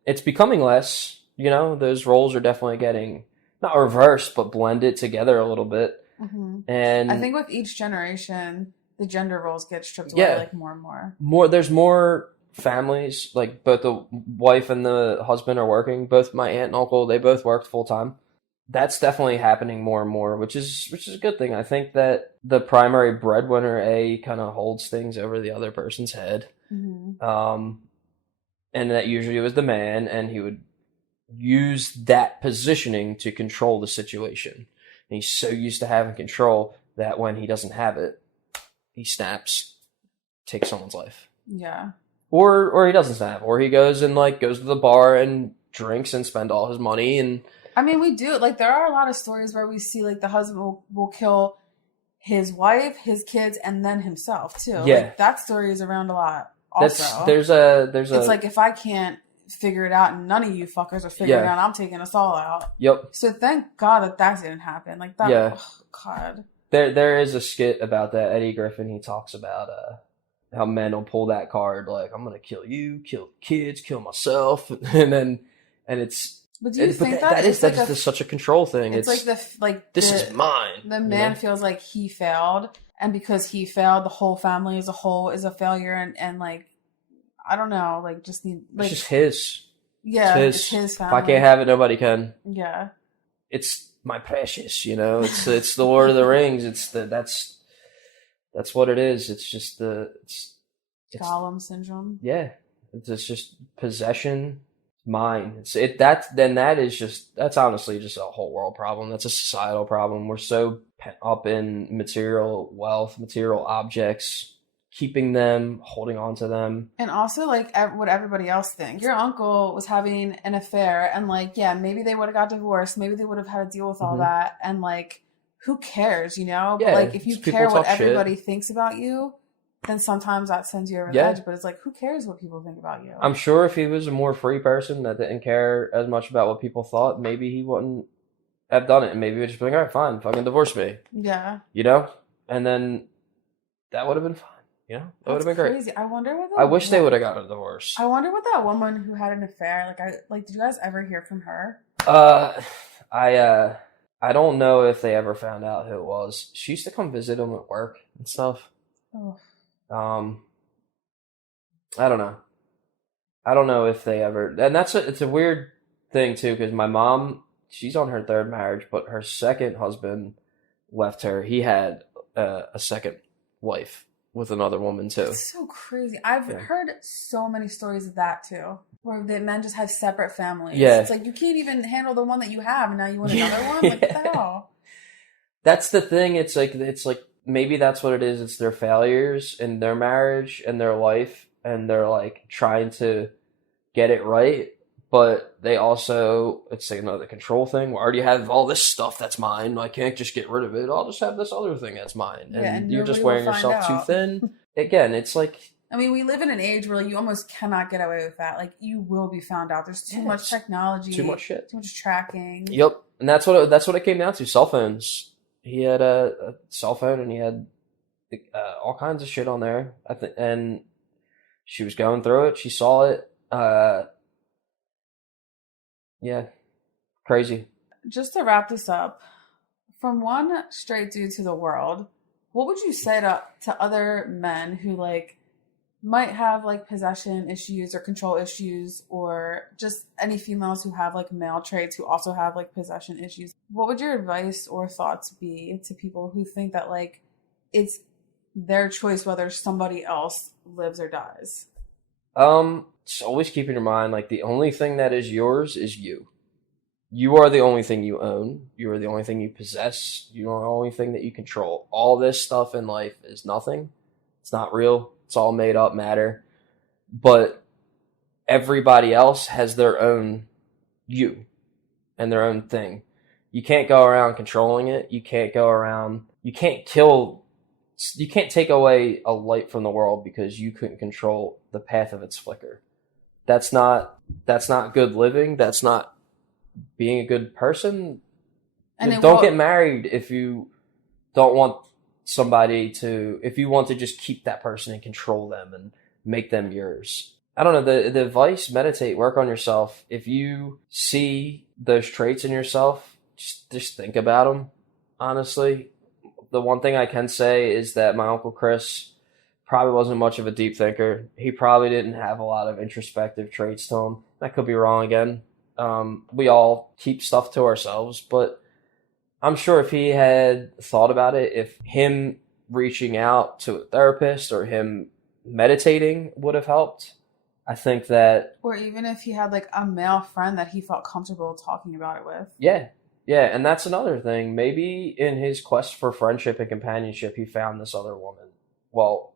it's becoming less, those roles are definitely getting, not reversed, but blended together a little bit. Mm-hmm. And I think with each generation, the gender roles get stripped away like more and more. There's more families, like both the wife and the husband are working. Both my aunt and uncle, they both worked full time. That's definitely happening more and more, which is a good thing. I think that the primary breadwinner kind of holds things over the other person's head. Mm-hmm. And that usually was the man, and he would use that positioning to control the situation. And he's so used to having control that when he doesn't have it, he snaps, takes someone's life. Yeah. Or he doesn't snap, or he goes to the bar and drinks and spend all his money. And I mean, we do, like, there are a lot of stories where we see like the husband will kill his wife, his kids, and then himself too. Yeah. Like, that story is around a lot also. There's it's like, if I can't figure it out and none of you fuckers are figuring it out, I'm taking us all out. Yep. So thank God that didn't happen. Like that. Yeah. Oh, God. There is a skit about that. Eddie Griffin, he talks about how men will pull that card, like, I'm gonna kill you, kill kids, kill myself, and it's. But do you think that's just such a control thing? It's like this is mine. The man feels like he failed, and because he failed, the whole family as a whole is a failure, and like, I don't know, like, just need, like, it's just his. Yeah, it's his family. If I can't have it, nobody can. Yeah. It's my precious, It's the Lord of the Rings. That's what it is. It's just it's Gollum syndrome. Yeah, it's just possession, mine. That's honestly just a whole world problem. That's a societal problem. We're so pent up in material wealth, material objects, keeping them, holding on to them. And also, like, what everybody else thinks. Your uncle was having an affair, and, like, yeah, maybe they would have got divorced. Maybe they would have had to deal with all that. And, like, who cares, Yeah, but, like, if you care what everybody thinks about you, then sometimes that sends you over the edge. But it's like, who cares what people think about you? I'm sure if he was a more free person that didn't care as much about what people thought, maybe he wouldn't have done it, and maybe we'd just be like, all right, fine, fucking divorce me, Yeah. you know? And then that would have been fine, you know? That would have been great. Crazy. I wonder what I wish they would have gotten a divorce. I wonder what that woman who had an affair, did you guys ever hear from her? I don't know if they ever found out who it was. She used to come visit them at work and stuff. Oh. I don't know. I don't know if they ever, and it's a weird thing too, because my mom, she's on her third marriage, but her second husband left her. He had a second wife with another woman too. It's so crazy. I've heard so many stories of that too, where the men just have separate families. Yeah. It's like you can't even handle the one that you have, and now you want another one? Like, what the hell? That's the thing. It's like maybe that's what it is. It's their failures in their marriage and their life, and they're like trying to get it right, but they also, it's like another control thing. Where I already have all this stuff that's mine. I can't just get rid of it. I'll just have this other thing that's mine. And you're just wearing yourself too thin. Again, it's like, I mean, we live in an age where you almost cannot get away with that. Like, you will be found out. There's too much technology, too much shit, too much tracking. Yep, and that's what it came down to. Cell phones. He had a cell phone, and he had all kinds of shit on there. And she was going through it. She saw it. Yeah, crazy. Just to wrap this up, from one straight dude to the world, what would you say to other men who like might have like possession issues or control issues, or just any females who have like male traits who also have like possession issues? What would your advice or thoughts be to people who think that like it's their choice whether somebody else lives or dies? Just always keep in your mind, like, the only thing that is yours is you. You are the only thing you own. You are the only thing you possess. You are the only thing that you control. All this stuff in life is nothing. It's not real. It's all made up matter. But everybody else has their own you and their own thing. You can't go around controlling it. You can't take away a light from the world because you couldn't control the path of its flicker. That's not good living. That's not being a good person. And don't get married if you don't want if you want to just keep that person and control them and make them yours. I don't know, the advice, meditate, work on yourself. If you see those traits in yourself, just think about them, honestly. The one thing I can say is that my Uncle Chris probably wasn't much of a deep thinker. He probably didn't have a lot of introspective traits to him. I could be wrong again. We all keep stuff to ourselves, but I'm sure if he had thought about it, if him reaching out to a therapist or him meditating would have helped, I think that... Or even if he had like a male friend that he felt comfortable talking about it with. Yeah, and that's another thing. Maybe in his quest for friendship and companionship, he found this other woman. Well,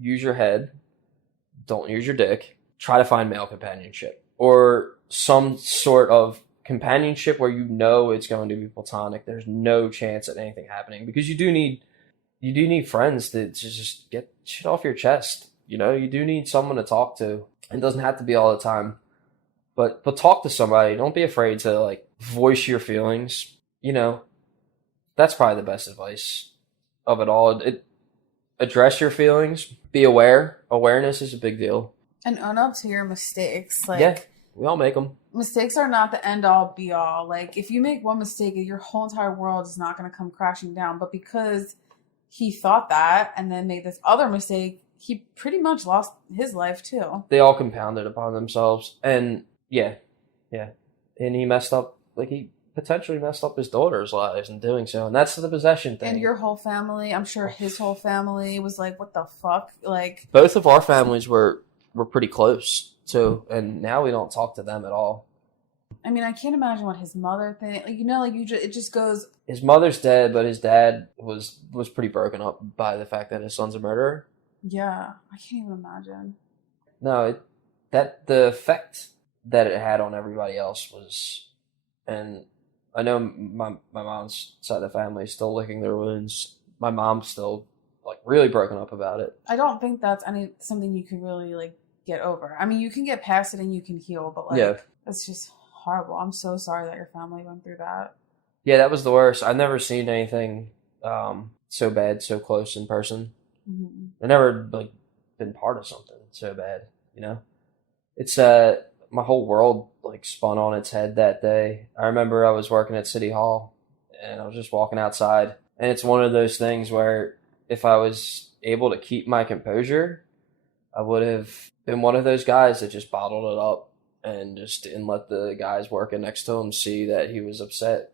use your head. Don't use your dick. Try to find male companionship. Or some sort of companionship where you know it's going to be platonic. There's no chance at anything happening. Because you do need friends to just get shit off your chest. You know, you do need someone to talk to. It doesn't have to be all the time. But talk to somebody. Don't be afraid to like voice your feelings. You know, that's probably the best advice of it all. Address your feelings. Be aware. Awareness is a big deal. And own up to your mistakes. Like, yeah, we all make them. Mistakes are not the end all be all. Like, if you make one mistake, your whole entire world is not going to come crashing down. But because he thought that and then made this other mistake, he pretty much lost his life too. They all compounded upon themselves. And yeah. And he messed up, like he potentially messed up his daughter's lives in doing so. And that's the possession thing. And your whole family, I'm sure his whole family was like, what the fuck? Like, both of our families were pretty close too. And now we don't talk to them at all. I mean, I can't imagine what his mother thinks. Like, you know, like it just goes. His mother's dead, but his dad was pretty broken up by the fact that his son's a murderer. Yeah, I can't even imagine. No, the effect that it had on everybody else was, and I know my mom's side of the family is still licking their wounds. My mom's still like really broken up about it. I don't think that's something you can really like get over. I mean, you can get past it and you can heal, but like, it's just horrible. I'm so sorry that your family went through that. Yeah, that was the worst. I've never seen anything so bad, so close in person. Mm-hmm. I've never like been part of something so bad, you know? It's my whole world like spun on its head that day. I remember I was working at City Hall and I was just walking outside, and it's one of those things where if I was able to keep my composure, I would have been one of those guys that just bottled it up and just didn't let the guys working next to him see that he was upset.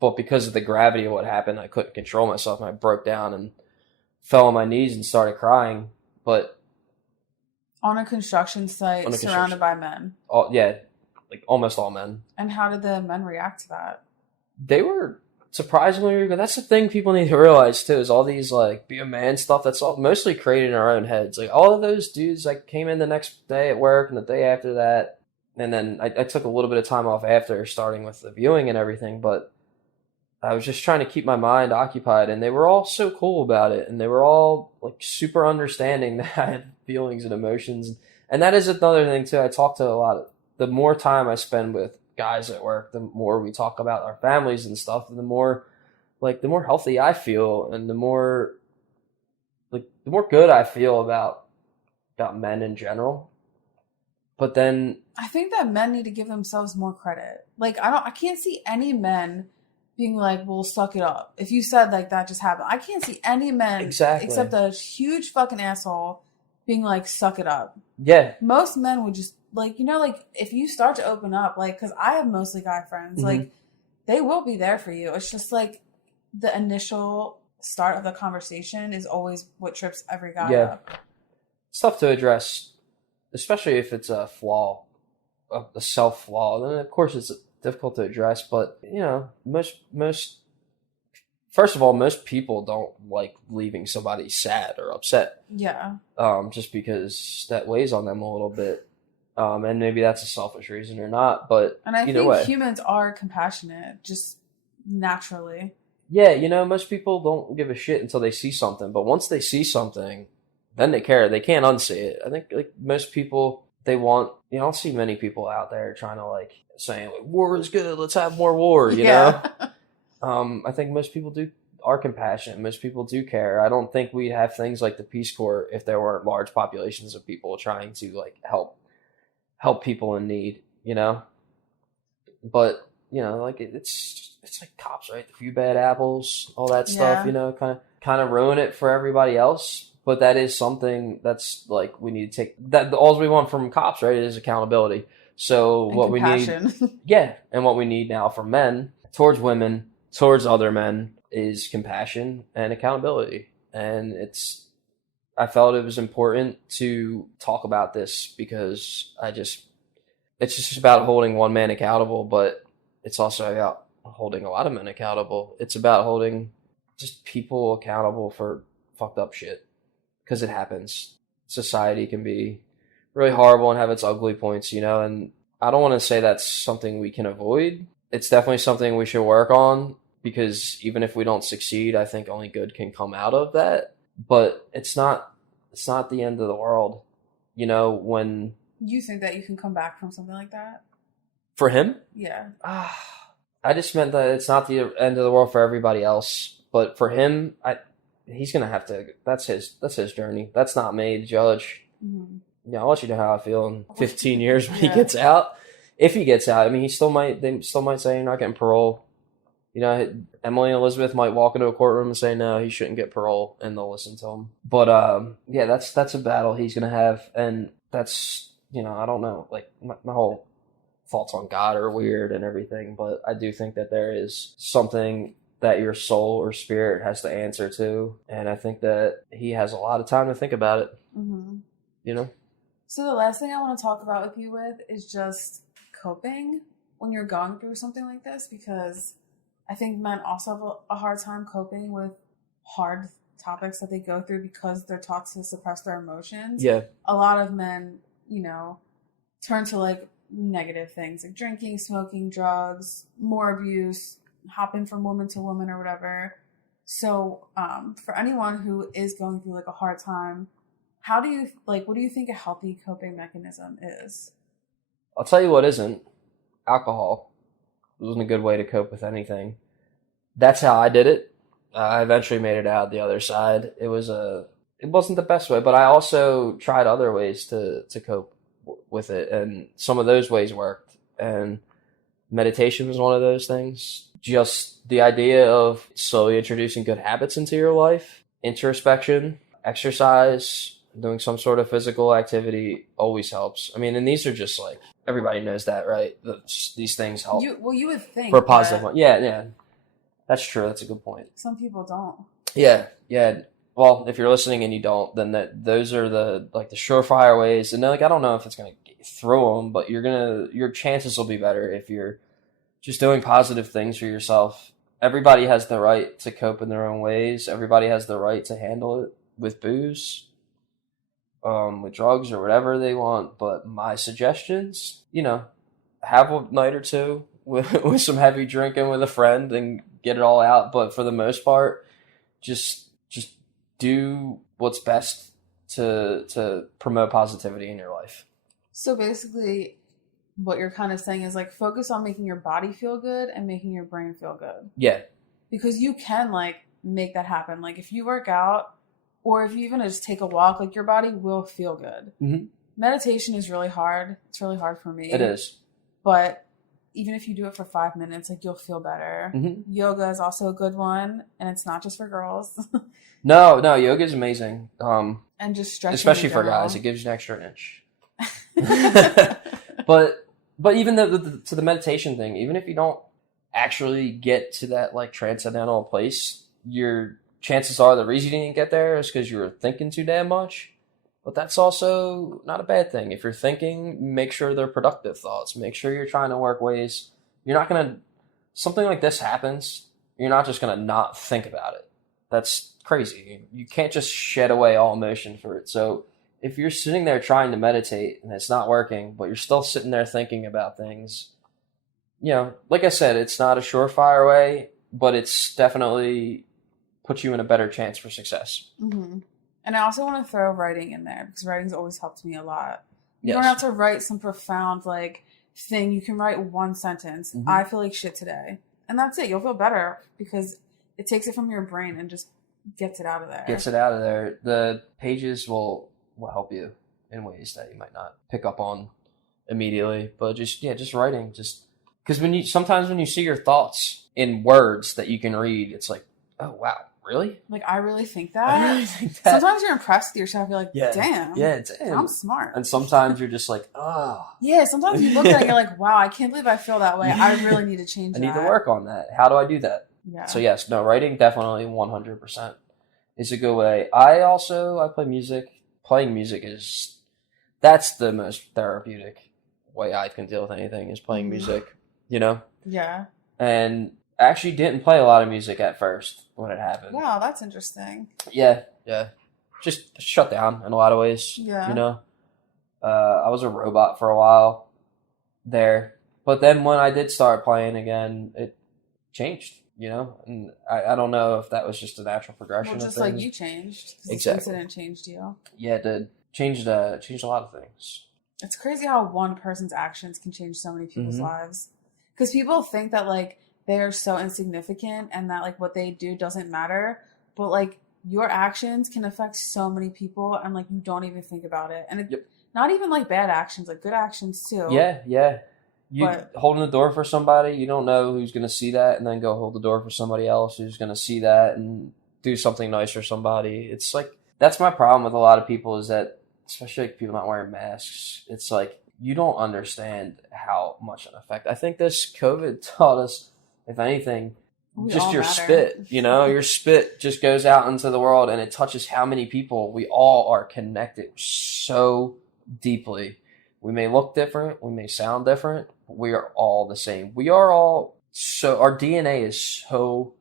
But because of the gravity of what happened, I couldn't control myself, and I broke down and fell on my knees and started crying. But On a construction site, on a surrounded by men. yeah, like almost all men. And how did the men react to that? They were surprisingly good. That's the thing people need to realize too, is all these like be a man stuff that's all mostly created in our own heads. Like all of those dudes like came in the next day at work and the day after that, and then I took a little bit of time off after starting with the viewing and everything, but I was just trying to keep my mind occupied, and they were all so cool about it, and they were all like super understanding that I had feelings and emotions. And that is another thing too. I talk to a lot. The more time I spend with guys at work, the more we talk about our families and stuff, and the more healthy I feel, and the more good I feel about men in general. But then I think that men need to give themselves more credit. Like I can't see any men being like, well, suck it up. If you said like that just happened. I can't see any men except a huge fucking asshole being like, suck it up. Yeah. Most men would just like, like if you start to open up, like, because I have mostly guy friends, like they will be there for you. It's just like the initial start of the conversation is always what trips every guy up. It's tough to address, especially if it's a flaw, a self flaw. Then of course it's difficult to address, but most first of all, most people don't like leaving somebody sad or upset. Yeah. Just because that weighs on them a little bit. And maybe that's a selfish reason or not, but and I either think way, humans are compassionate just naturally. Yeah, most people don't give a shit until they see something, but once they see something, then they care. They can't unsee it. I think like most people, they want, I don't see many people out there trying to like saying like, war is good, let's have more war, you know? I think most people are compassionate. Most people do care. I don't think we'd have things like the Peace Corps if there weren't large populations of people trying to like help people in need, But, like it's like cops, right? A few bad apples, all that stuff, kind of ruin it for everybody else. But that is something that's like we need to take that. All we want from cops, right, is accountability. So what compassion. we need, and what we need now from men towards women, towards other men, is compassion and accountability. And I felt it was important to talk about this because it's just about holding one man accountable, but it's also about holding a lot of men accountable. It's about holding just people accountable for fucked up shit, because it happens. Society can be really horrible and have its ugly points, and I don't want to say that's something we can avoid. It's definitely something we should work on, because even if we don't succeed, I think only good can come out of that. But it's not the end of the world, when... You think that you can come back from something like that? For him? Yeah. I just meant that it's not the end of the world for everybody else, but for him, he's gonna have to. That's his journey. That's not me to judge. Mm-hmm. Yeah, I'll let you know how I feel in 15 years when he gets out. If he gets out, I mean, they still might say you're not getting parole. Emily and Elizabeth might walk into a courtroom and say no, he shouldn't get parole, and they'll listen to him. But yeah, that's a battle he's gonna have, and that's. I don't know, like my whole thoughts on God are weird and everything, but I do think that there is something that your soul or spirit has to answer to, and I think that he has a lot of time to think about it. Mm-hmm. So the last thing I want to talk about with you is just coping when you're going through something like this, because I think men also have a hard time coping with hard topics that they go through because they're taught to suppress their emotions. Yeah. A lot of men, turn to like negative things like drinking, smoking, drugs, more abuse, hopping from woman to woman or whatever. So for anyone who is going through like a hard time, what do you think a healthy coping mechanism is? I'll tell you what isn't. Alcohol. wasn't a good way to cope with anything. That's how I did it. I eventually made it out the other side. It wasn't the best way, but I also tried other ways to cope with it, and some of those ways worked. And meditation was one of those things. Just the idea of slowly introducing good habits into your life, introspection, exercise, doing some sort of physical activity always helps. I mean, and these are just like, everybody knows that, right? These things help. You would think for a positive one. Yeah. That's true. That's a good point. Some people don't. Yeah. Well, if you're listening and you don't, then those are the surefire ways. And I don't know if it's going to get you through them, but your chances will be better if you're just doing positive things for yourself. Everybody has the right to cope in their own ways. Everybody has the right to handle it with booze, with drugs or whatever they want. But my suggestions, have a night or two with some heavy drinking with a friend and get it all out. But for the most part, just do what's best to promote positivity in your life. So basically, what you're kind of saying is focus on making your body feel good and making your brain feel good. Yeah. Because you can make that happen. If you work out or if you even just take a walk, your body will feel good. Mm-hmm. Meditation is really hard. It's really hard for me. It is. But even if you do it for 5 minutes, you'll feel better. Mm-hmm. Yoga is also a good one, and it's not just for girls. No, yoga is amazing. And just stretching, especially for guys, it gives you an extra inch. But even to the meditation thing, even if you don't actually get to that transcendental place, your chances are the reason you didn't get there is because you were thinking too damn much. But that's also not a bad thing. If you're thinking, make sure they're productive thoughts. Make sure you're trying to work ways. You're not going to, something like this happens, you're not just going to not think about it. That's crazy. You can't just shed away all emotion for it. So if you're sitting there trying to meditate and it's not working, but you're still sitting there thinking about things, like I said, it's not a surefire way, but it's definitely puts you in a better chance for success. Mm-hmm. And I also want to throw writing in there because writing's always helped me a lot. You Yes. don't have to write some profound thing. You can write one sentence. Mm-hmm. I feel like shit today. And that's it. You'll feel better because it takes it from your brain and just gets it out of there. The pages will help you in ways that you might not pick up on immediately. But just writing. Just because sometimes when you see your thoughts in words that you can read, it's oh wow. Really? I really think that. I really think that. Sometimes you're impressed with yourself. You're damn. Yeah, damn. I'm smart. And sometimes you're just oh. Yeah, sometimes you look at it and you're wow, I can't believe I feel that way. I really need to change that. I need to work on that. How do I do that? Yeah. So yes, writing definitely 100% is a good way. I play music. Playing music that's the most therapeutic way I can deal with anything is playing music, Yeah. And I actually didn't play a lot of music at first when it happened. Wow, that's interesting. Yeah. Just shut down in a lot of ways. Yeah. I was a robot for a while there. But then when I did start playing again, it changed, And I don't know if that was just a natural progression Well, just of things. you changed. Exactly. This incident changed you. Yeah, it did. Changed a lot of things. It's crazy how one person's actions can change so many people's Mm-hmm. lives. Because people think that, they are so insignificant and that, what they do doesn't matter. But, your actions can affect so many people and, you don't even think about it. And it's not even, bad actions, good actions, too. Yeah. Holding the door for somebody, you don't know who's going to see that and then go hold the door for somebody else who's going to see that and do something nice for somebody. It's that's my problem with a lot of people is that, especially people not wearing masks, it's you don't understand how much an effect. I think this COVID taught us, if anything, just your spit, your spit just goes out into the world and it touches how many people. We all are connected so deeply. We may look different, we may sound different, but we are all the same. We are all our DNA is so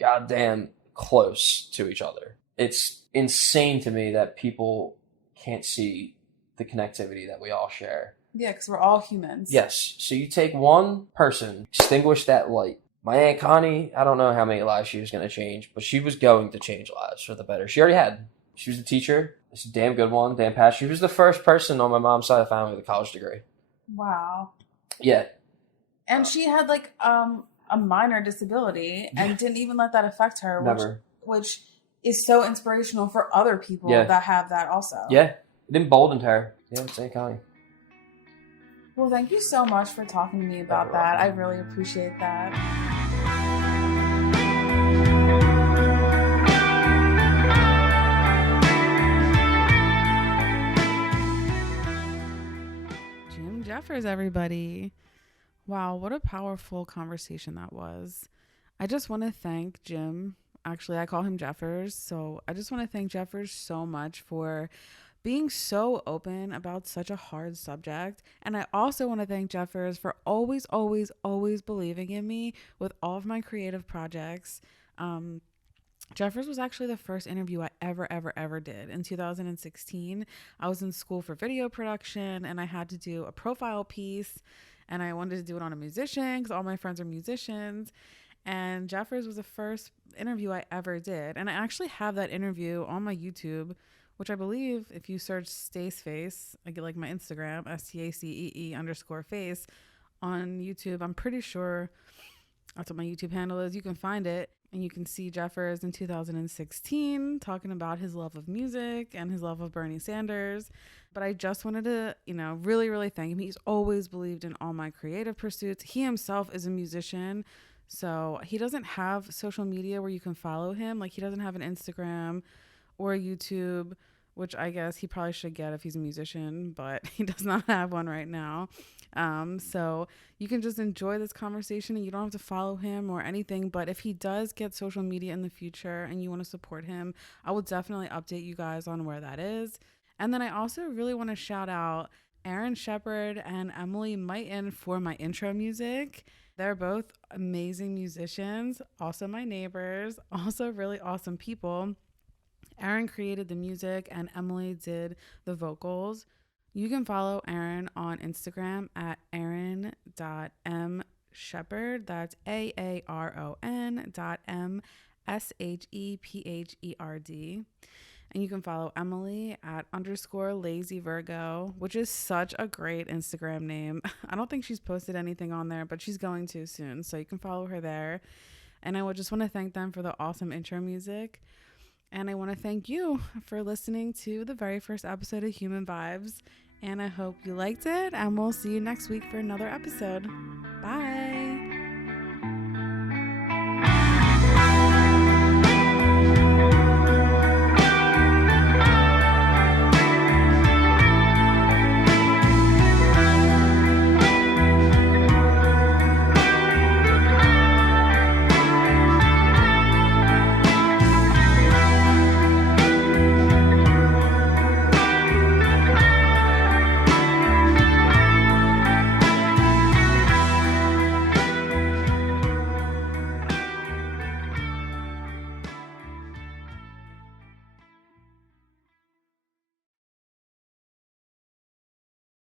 goddamn close to each other. It's insane to me that people can't see the connectivity that we all share. Yeah, because we're all humans. Yes. So you take one person, extinguish that light. My Aunt Connie, I don't know how many lives she was going to change, but she was going to change lives for the better. She already had. She was a teacher. It's a damn good one, damn passionate. She was the first person on my mom's side of the family with a college degree. Wow. Yeah. And she had like a minor disability and didn't even let that affect her, which is so inspirational for other people that have that also. Yeah, it emboldened her. Yeah, it's Aunt Connie. Well, thank you so much for talking to me about that. I really appreciate that. Jim Jeffers, everybody. Wow, what a powerful conversation that was. I just want to thank Jim. Actually, I call him Jeffers. So I just want to thank Jeffers so much for being so open about such a hard subject. And I also want to thank Jeffers for always, always, always believing in me with all of my creative projects. Jeffers was actually the first interview I ever did. In 2016, I was in school for video production and I had to do a profile piece and I wanted to do it on a musician because all my friends are musicians. And Jeffers was the first interview I ever did. And I actually have that interview on my YouTube, which I believe if you search Stace Face, I get like my Instagram, STACEE_face on YouTube. I'm pretty sure that's what my YouTube handle is. You can find it and you can see Jeffers in 2016 talking about his love of music and his love of Bernie Sanders. But I just wanted to, really, really thank him. He's always believed in all my creative pursuits. He himself is a musician. So he doesn't have social media where you can follow him. Like he doesn't have an Instagram or a YouTube, which I guess he probably should get if he's a musician, but he does not have one right now. So you can just enjoy this conversation and you don't have to follow him or anything. But if he does get social media in the future and you want to support him, I will definitely update you guys on where that is. And then I also really want to shout out Aaron Shepard and Emily Mighton for my intro music. They're both amazing musicians, also my neighbors, also really awesome people. Aaron created the music and Emily did the vocals. You can follow Aaron on Instagram at aaron.mshepard. That's AARON.MSHEPHERD. And you can follow Emily at _LazyVirgo, which is such a great Instagram name. I don't think she's posted anything on there, but she's going to soon. So you can follow her there. And I would just want to thank them for the awesome intro music. And I want to thank you for listening to the very first episode of Human Vibes. And I hope you liked it. And we'll see you next week for another episode.